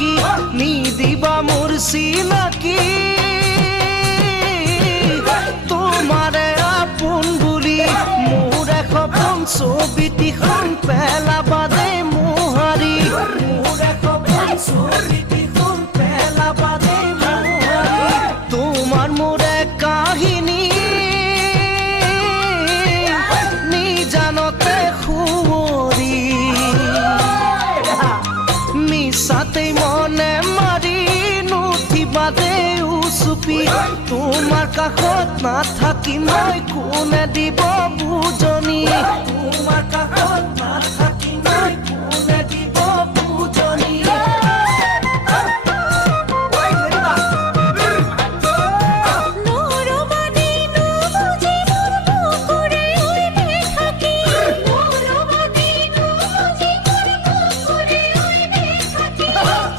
নাকি নিদিবা মোৰ চিনাকি তোমাৰে আপোন বুলি মোৰ সপোন ছবিটিখন পেলাবা দে মোহাৰি মোৰ সপোন ছবিটিখন পেলাবা দে মোহাৰি তোমাৰ মোৰ কাহিনী নিজানতে শুৱৰি মিছাতে মনে মাৰি নুঠিবা দে উচুপি তোমাৰ কাষত নাথাকি মই কোনে দিব বুজনি তোমাৰ কাষত